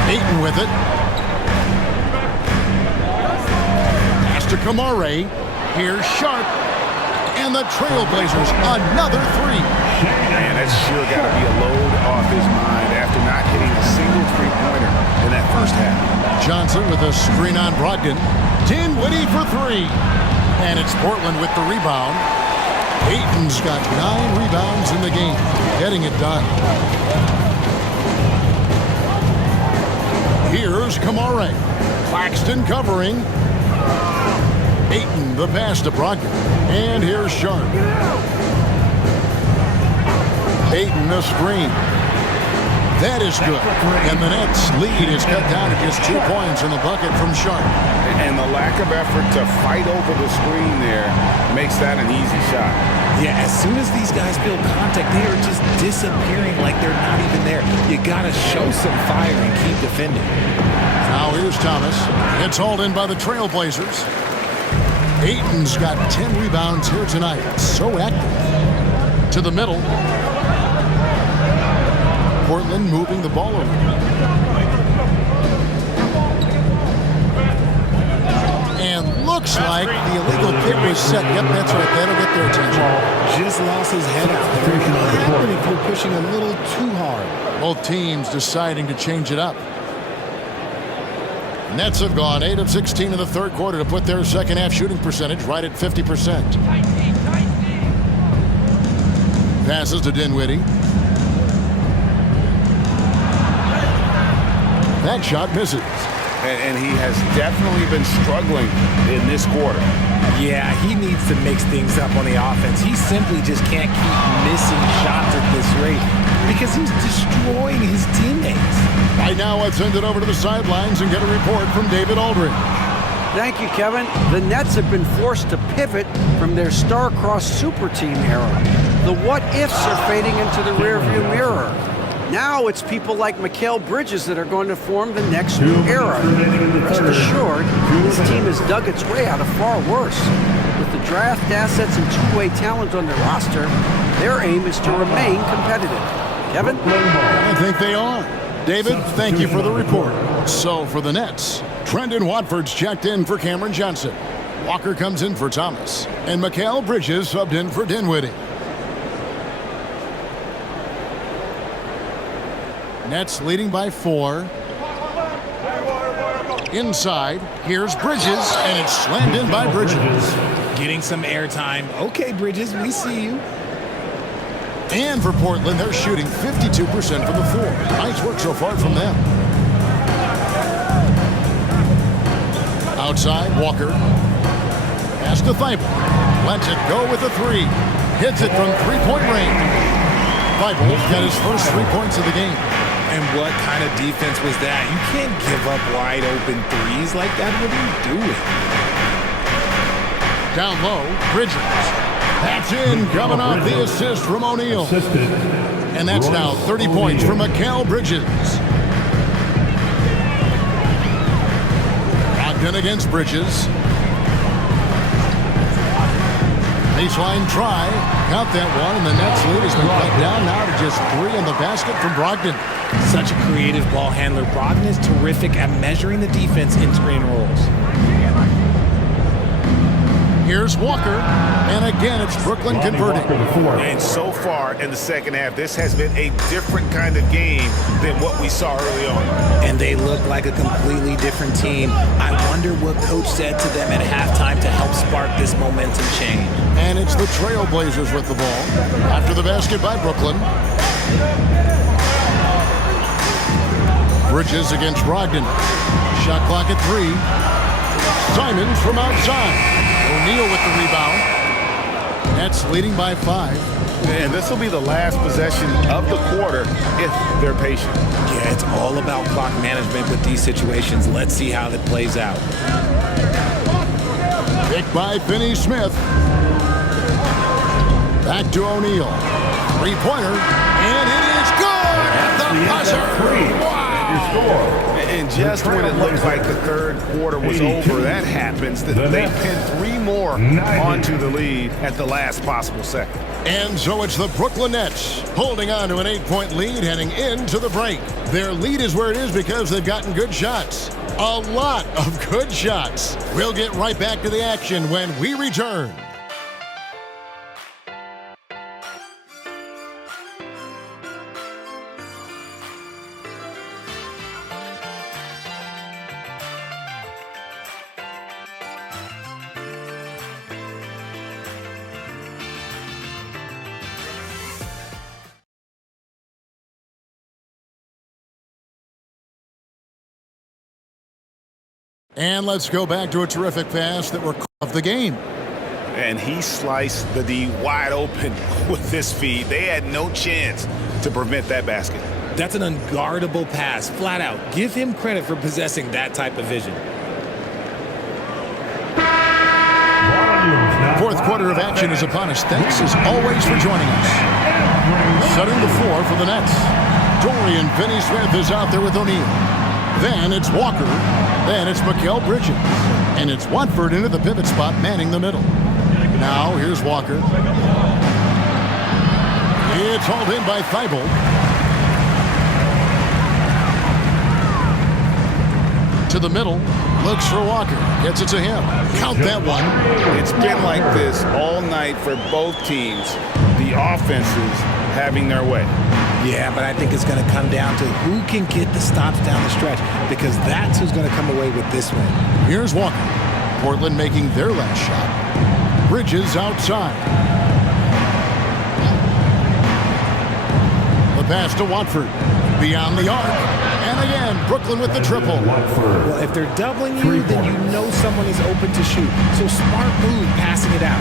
Ayton with it. Pass to Kamare. Here's Sharp. And the Trailblazers, another 3. Man, that's sure got to be a load off his mind after not hitting a single three-pointer in that first half. Johnson with a screen on Brogdon. Dinwiddie for 3. And it's Portland with the rebound. Ayton's got 9 rebounds in the game, getting it done. Here's Kamare. Claxton covering. Ayton the pass to Brogdon. And here's Sharp. Ayton the screen. That is good. And the Nets lead is cut down to just 2 points in the bucket from Sharp. And the lack of effort to fight over the screen there makes that an easy shot. Yeah, as soon as these guys feel contact, they are just disappearing like they're not even there. You got to show some fire and keep defending. Now here's Thomas. It's hauled in by the Trailblazers. Ayton's got 10 rebounds here tonight. So active. To the middle. Portland moving the ball over. And looks like the illegal kick was set. Yep, that's right. That'll get their attention. Just lost his head out there. It can happen if you're pushing a little too hard. Both teams deciding to change it up. Nets have gone 8 of 16 in the third quarter to put their second half shooting percentage right at 50%. Passes to Dinwiddie. That shot misses. And he has definitely been struggling in this quarter. Yeah, he needs to mix things up on the offense. He simply just can't keep missing shots at this rate because he's destroying his teammates. Right now, let's send it over to the sidelines and get a report from David Aldridge. Thank you, Kevin. The Nets have been forced to pivot from their star-crossed super team era. The what-ifs are fading into the rearview mirror. Now it's people like Mikal Bridges that are going to form the next new era. Rest assured, this team has dug its way out of far worse. With the draft assets and two-way talent on their roster, their aim is to remain competitive. Kevin? I think they are. David, thank you for the report. So for the Nets, Trendon Watford's checked in for Cameron Johnson. Walker comes in for Thomas. And Mikal Bridges subbed in for Dinwiddie. Nets leading by 4. Inside, here's Bridges, and it's slammed in by Bridges. Getting some airtime. Okay, Bridges, we see you. And for Portland, they're shooting 52% from the floor. Nice work so far from them. Outside, Walker. Pass to Thibault. Lets it go with a 3. Hits it from three-point range. Thibault got his first 3 points of the game. And what kind of defense was that? You can't give up wide open threes like that. What are you doing? Down low, Bridges. That's in, coming off the assist from O'Neal. And that's now 30 points for Mikal Bridges. Brogdon against Bridges. Baseline try. Count that one, and the Nets lead has been cut down now to just 3 in the basket from Brogdon. Such a creative ball handler. Brogdon is terrific at measuring the defense in screen rolls. Here's Walker, and again it's Brooklyn converting. And so far in the second half, this has been a different kind of game than what we saw early on. And they look like a completely different team. I wonder what coach said to them at halftime to help spark this momentum change. And it's the Trailblazers with the ball. After the basket by Brooklyn. Bridges against Brogdon. Shot clock at 3. Simons from outside. O'Neal with the rebound. Nets leading by 5. And this will be the last possession of the quarter if they're patient. Yeah, it's all about clock management with these situations. Let's see how that plays out. Picked by Finney-Smith. Back to O'Neal. Three-pointer. And it is good at the buzzer. Wow. And just when it looked like the third quarter was over, that happens. They pinned 3 more onto the lead at the last possible second. And so it's the Brooklyn Nets holding on to an 8-point lead heading into the break. Their lead is where it is because they've gotten good shots. A lot of good shots. We'll get right back to the action when we return. And let's go back to a terrific pass that were off the game. And he sliced the D wide open with his feet. They had no chance to prevent that basket. That's an unguardable pass, flat out. Give him credit for possessing that type of vision. Fourth quarter of action is upon us. Thanks as always for joining us. Setting the floor for the Nets. Dorian Finney-Smith is out there with O'Neal. Then it's Walker. Then it's Mikal Bridges. And it's Watford into the pivot spot, manning the middle. Now here's Walker. It's hauled in by Thibault. To the middle. Looks for Walker. Gets it to him. Count that one. It's been like this all night for both teams. The offenses having their way. Yeah, but I think it's going to come down to who can get the stops down the stretch, because that's who's going to come away with this win. Here's Walker. Portland making their last shot. Bridges outside. The pass to Watford. Beyond the arc. And again, Brooklyn with the triple. Well, if they're doubling you, then you know someone is open to shoot. So smart move passing it out.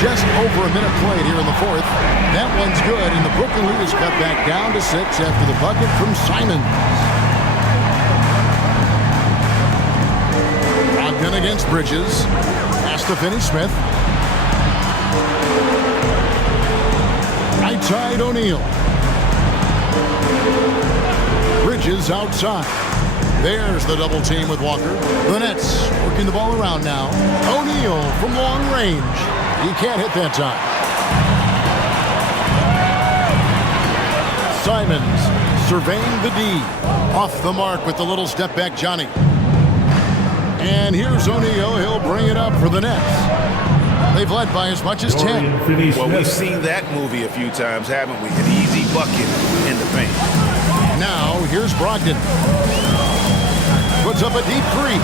Just over a minute played here in the fourth. That one's good, and the Brooklyn lead is cut back down to 6 after the bucket from Simons. Brogdon against Bridges. Pass to Finney-Smith. Right side, O'Neal. Bridges outside. There's the double team with Walker. The Nets working the ball around now. O'Neal from long range. He can't hit that time. Simons surveying the D. Off the mark with the little step back Johnny. And here's O'Neal. He'll bring it up for the Nets. They've led by as much as 10. Well, we've seen that movie a few times, haven't we? An easy bucket in the paint. Now, here's Brogdon. Puts up a deep three.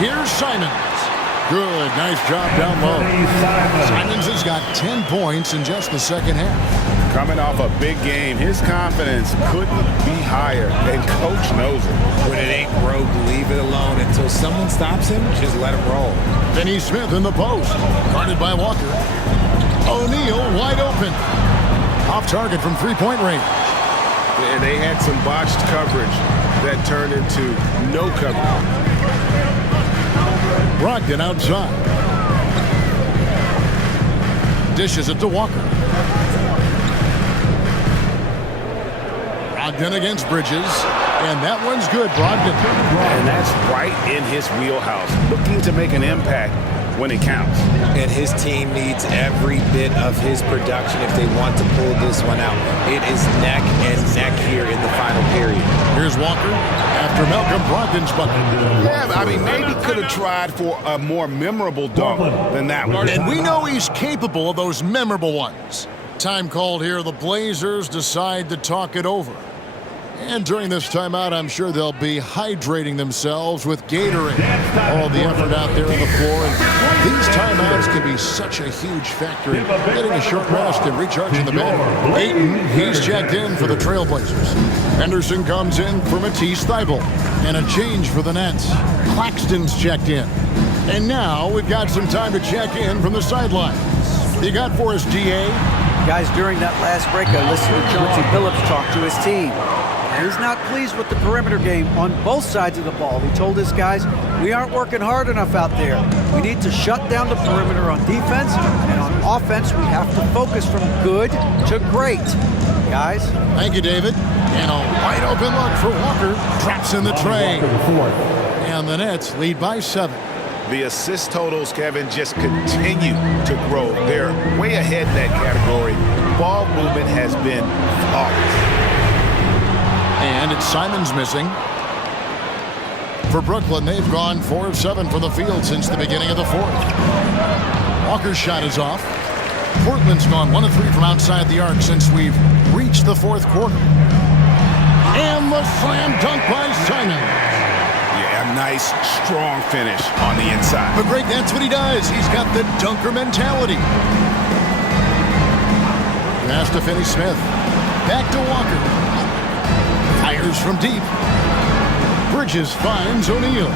Here's Simons. Good, nice job down low. Simons has got 10 points in just the second half. Coming off a big game, his confidence couldn't be higher, and Coach knows it. When it ain't broke, leave it alone until someone stops him. Just let him roll. Finney-Smith in the post, guarded by Walker. O'Neal wide open. Off target from three-point range. And they had some botched coverage that turned into no coverage. Brogdon outside. Dishes it to Walker. Brogdon against Bridges. And that one's good, Brogdon. And that's right in his wheelhouse. Looking to make an impact when it counts. And his team needs every bit of his production if they want to pull this one out. It is neck and neck here in the final period. Here's Walker after Malcolm Brogdon's bucket. Yeah, I mean, maybe could have tried for a more memorable dunk than that one. And we know he's capable of those memorable ones. Time called here. The Blazers decide to talk it over. And during this timeout, I'm sure they'll be hydrating themselves with Gatorade. All the effort out there on the floor. And these timeouts can be such a huge factor in getting a short rest and recharging the battery. Ayton, he's checked in for the Trailblazers. Henderson comes in for Matisse Thybulle. And a change for the Nets. Claxton's checked in. And now we've got some time to check in from the sidelines. You got for us, DA? Guys, during that last break, I listened to Chauncey Billups talk to his team. He's not pleased with the perimeter game on both sides of the ball. He told his guys, we aren't working hard enough out there. We need to shut down the perimeter on defense, and on offense, we have to focus from good to great. Guys? Thank you, David. And a wide open look for Walker. Traps in the tray. And the Nets lead by 7. The assist totals, Kevin, just continue to grow. They're way ahead in that category. Ball movement has been flawless. And it's Simons missing. For Brooklyn, they've gone 4 of 7 from the field since the beginning of the fourth. Walker's shot is off. Portland's gone 1 of 3 from outside the arc since we've reached the fourth quarter. And the slam dunk by Simons. Yeah, a nice, strong finish on the inside. But Greg, that's what he does. He's got the dunker mentality. Pass to Finney-Smith. Back to Walker. Fires from deep. Bridges finds O'Neal.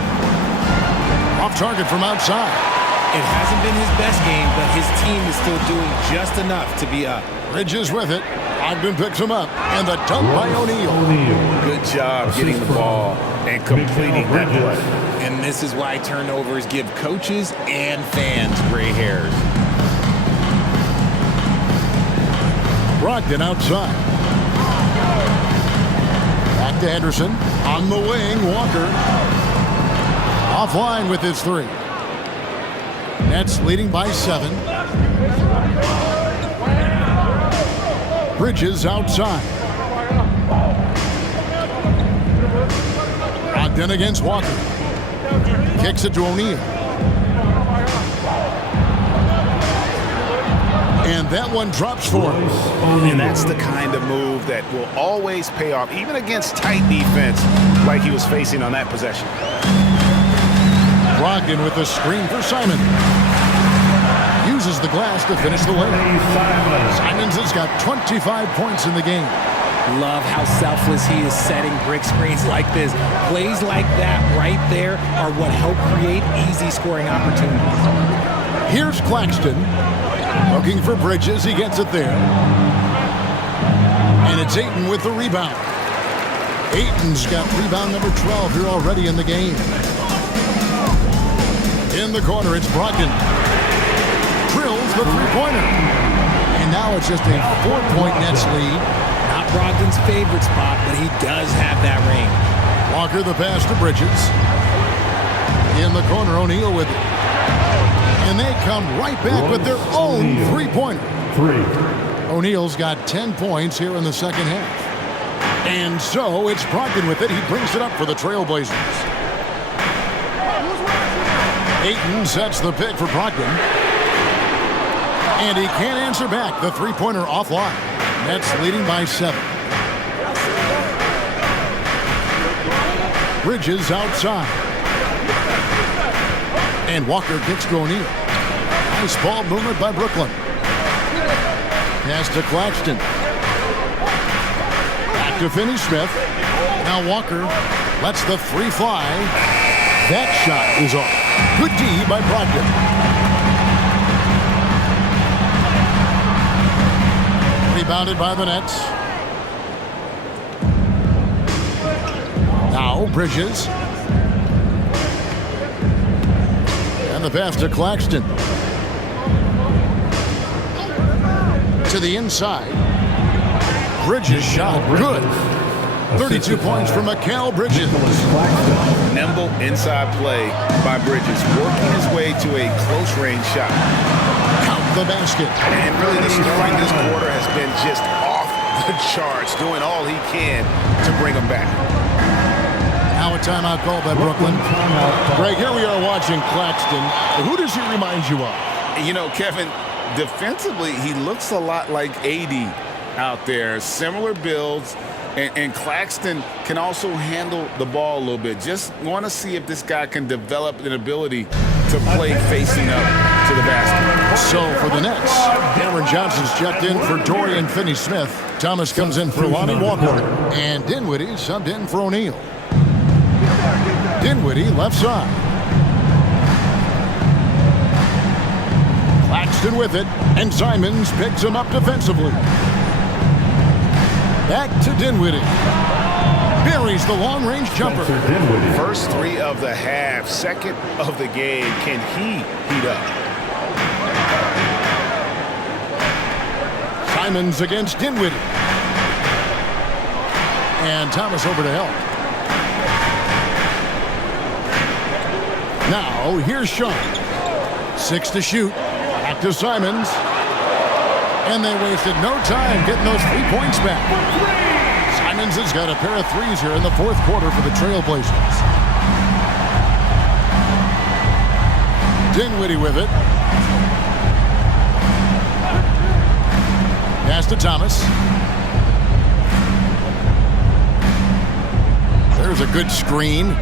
Off target from outside. It hasn't been his best game, but his team is still doing just enough to be up. Bridges with it. Ogden picks him up. And the dunk by O'Neal. Good job getting the ball and completing that play. And this is why turnovers give coaches and fans gray hairs. Brogdon outside. Back to Anderson. On the wing, Walker. Offline with his three. Nets leading by 7. Bridges outside. Brogdon against Walker. Kicks it to O'Neal. And that one drops for him. And that's the kind of move that will always pay off, even against tight defense like he was facing on that possession. Brogdon with the screen for Simon. Uses the glass to finish the layup. Simons has got 25 points in the game. Love how selfless he is setting brick screens like this. Plays like that right there are what help create easy scoring opportunities. Here's Claxton. Looking for Bridges. He gets it there. And it's Ayton with the rebound. Ayton's got rebound number 12 here already in the game. In the corner, it's Brogdon. Drills the three-pointer. And now it's just a 4-point Nets lead. Not Brogdon's favorite spot, but he does have that range. Walker the pass to Bridges. In the corner, O'Neal with it. And they come right back with their own three-pointer. O'Neal's got 10 points here in the second half. And so it's Brogdon with it. He brings it up for the Trailblazers. Ayton sets the pick for Brogdon. And he can't answer back. The three-pointer offline. Nets leading by 7. Bridges outside. And Walker kicks to O'Neal. Nice ball movement by Brooklyn. Pass to Claxton. Back to Finney-Smith. Now Walker lets the three fly. That shot is off. Good D by Brogdon. Rebounded by the Nets. Now Bridges. And the pass to Claxton. To the inside. Bridges shot good. 32 points from Mikal Bridges. Nimble inside play by Bridges, working his way to a close-range shot. Count the basket. And really the scoring this quarter has been just off the charts, doing all he can to bring them back. Now a timeout call by Brooklyn. Greg, here we are watching Claxton. Who does he remind you of? You know, Kevin, defensively, he looks a lot like AD out there. Similar builds. And Claxton can also handle the ball a little bit. Just want to see if this guy can develop an ability to play facing up to the basket. So for the Nets, Cameron Johnson's checked in for Dorian Finney-Smith. Thomas comes in for Lonnie Walker. And Dinwiddie subbed in for O'Neal. Dinwiddie left side. Claxton with it. And Simons picks him up defensively. Back to Dinwiddie. Buries the long-range jumper. First three of the half, second of the game. Can he heat up? Simons against Dinwiddie. And Thomas over to help. Now, here's Sean. 6 to shoot. Back to Simons. And they wasted no time getting those 3 points back. Simons has got a pair of threes here in the fourth quarter for the Trailblazers. Dinwiddie with it. Pass to Thomas. There's a good screen.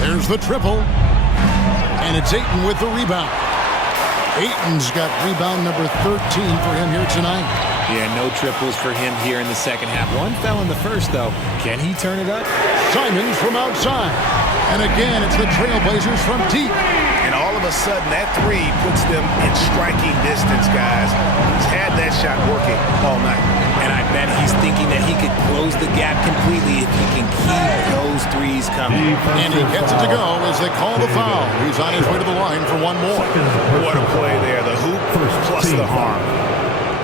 There's the triple. And it's Ayton with the rebound. Ayton's got rebound number 13 for him here tonight. Yeah, no triples for him here in the second half. One fell in the first, though. Can he turn it up? Simons from outside. And again, it's the Trailblazers from deep. And all of a sudden, that three puts them in striking distance, guys. He's had that shot working all night. And I bet he's thinking that he could close the gap completely if he can keep those threes coming. And he gets it to go as they call the foul. He's on his way to the line for one more. What a play there. The hoop plus the harm.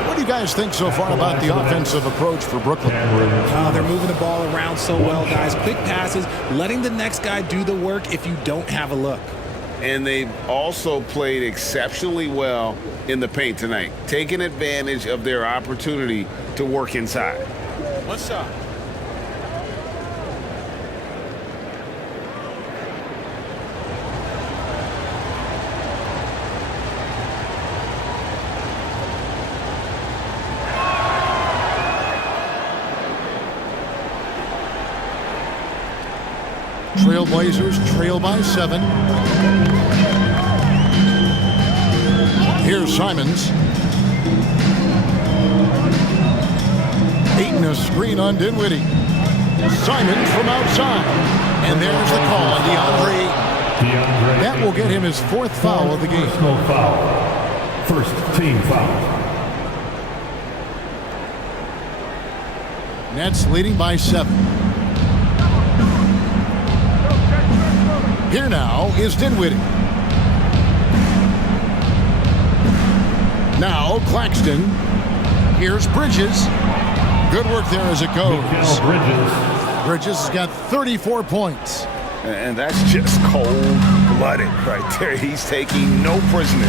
What do you guys think so far about the offensive approach for Brooklyn? Oh, they're moving the ball around so well, guys. Quick passes, letting the next guy do the work if you don't have a look. And they've also played exceptionally well in the paint tonight, taking advantage of their opportunity to work inside. One shot. Trailblazers trail by 7. Here's Simons. Eating a screen on Dinwiddie. Simons from outside. And there's the call on DeAndre. That will get him his 4th foul of the game. Personal foul. First team foul. Nets leading by 7. Here now is Dinwiddie. Now Claxton. Here's Bridges. Good work there as it goes. Bridges has got 34 points. And that's just cold-blooded right there. He's taking no prisoners.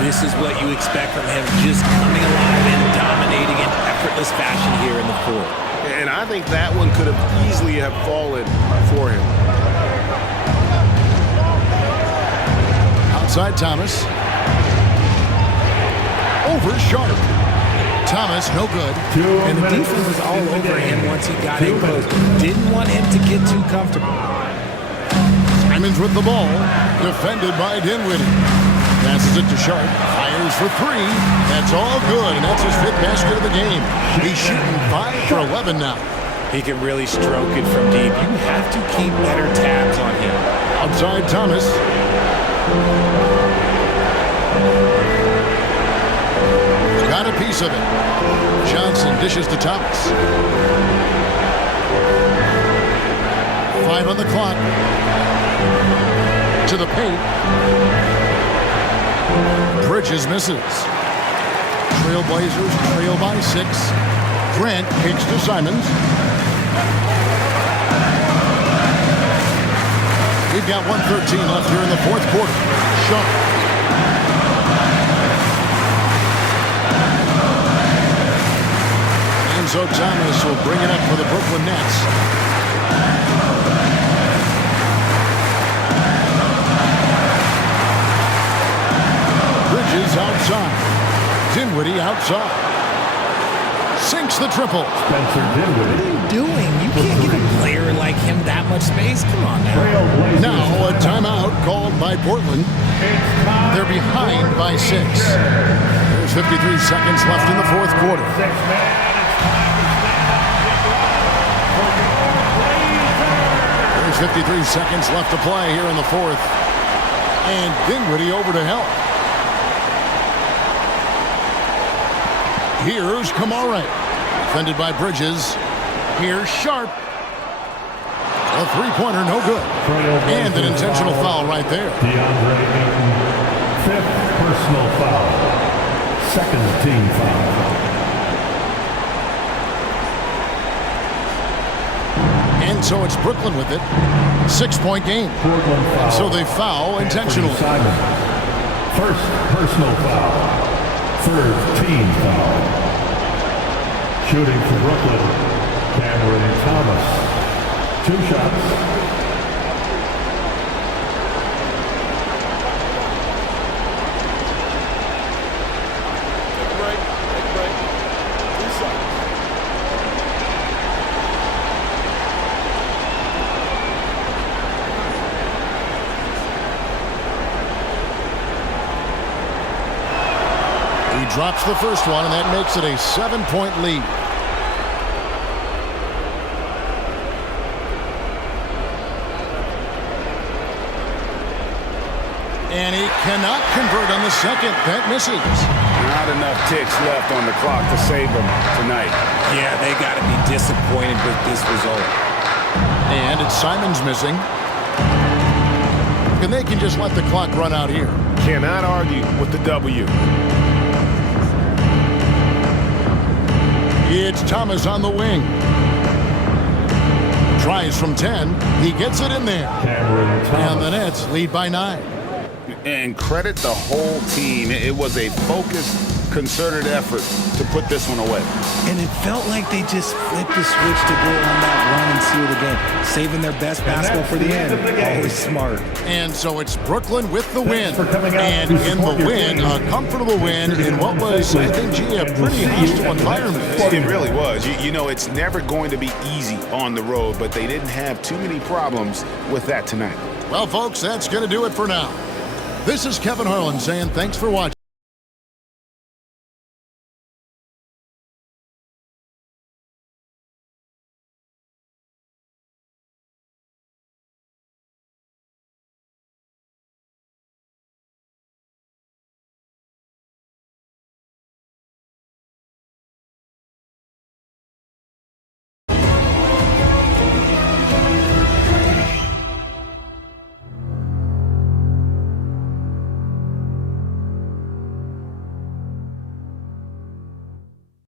This is what you expect from him, just coming alive and dominating in effortless fashion here in the fourth. And I think that one could have easily have fallen for him. Outside Thomas. Over Sharp. Thomas, no good. And the defense was all over him once he got in close. Didn't want him to get too comfortable. Simons with the ball. Defended by Dinwiddie. Passes it to Sharp. Fires for 3. That's all good, and that's his 5th basket of the game. He's shooting 5 for 11 now. He can really stroke it from deep. You have to keep better tabs on him. Outside Thomas. Got a piece of it. Johnson dishes to Thomas. 5 on the clock. To the paint. Bridges misses. Trailblazers trail by 6. Grant kicks to Simons. We've got 1:13 left here in the 4th quarter. Sharp. So Thomas will bring it up for the Brooklyn Nets. Bridges outside. Dinwiddie outside. Sinks the triple. Spencer Dinwiddie. What are you doing? You can't give a player like him that much space. Come on now. Now a timeout called by Portland. They're behind by 6. There's 53 seconds left in the 4th quarter. There's 53 seconds left to play here in the 4th. And Dinwiddie over to help. Here's Kamara. Defended by Bridges. Here's Sharp. A 3-pointer, no good. And an intentional foul right there. DeAndre Ayton, 5th personal foul. 2nd team foul. And so it's Brooklyn with it. 6-point game. And so they foul intentionally. Simon. 1st personal foul. 3rd team foul. Shooting for Brooklyn, Cameron Thomas. 2 shots. drops the first one, and that makes it a 7-point lead. And he cannot convert on the second. That misses. Not enough ticks left on the clock to save them tonight. Yeah, they got to be disappointed with this result. And it's Simons missing. And they can just let the clock run out here. Cannot argue with the W. It's Thomas on the wing. Tries from 10. He gets it in there. And the Nets lead by 9. And credit the whole team. It was a focused, concerted effort to put this one away. And it felt like they just flipped the switch to go on that run and seal the game, saving their best basketball for the end. Always smart. And so it's Brooklyn with the win. And in the win, a comfortable win in what was, I think, a pretty hostile environment. It really was. You know, it's never going to be easy on the road, but they didn't have too many problems with that tonight. Well, folks, that's going to do it for now. This is Kevin Harlan saying thanks for watching.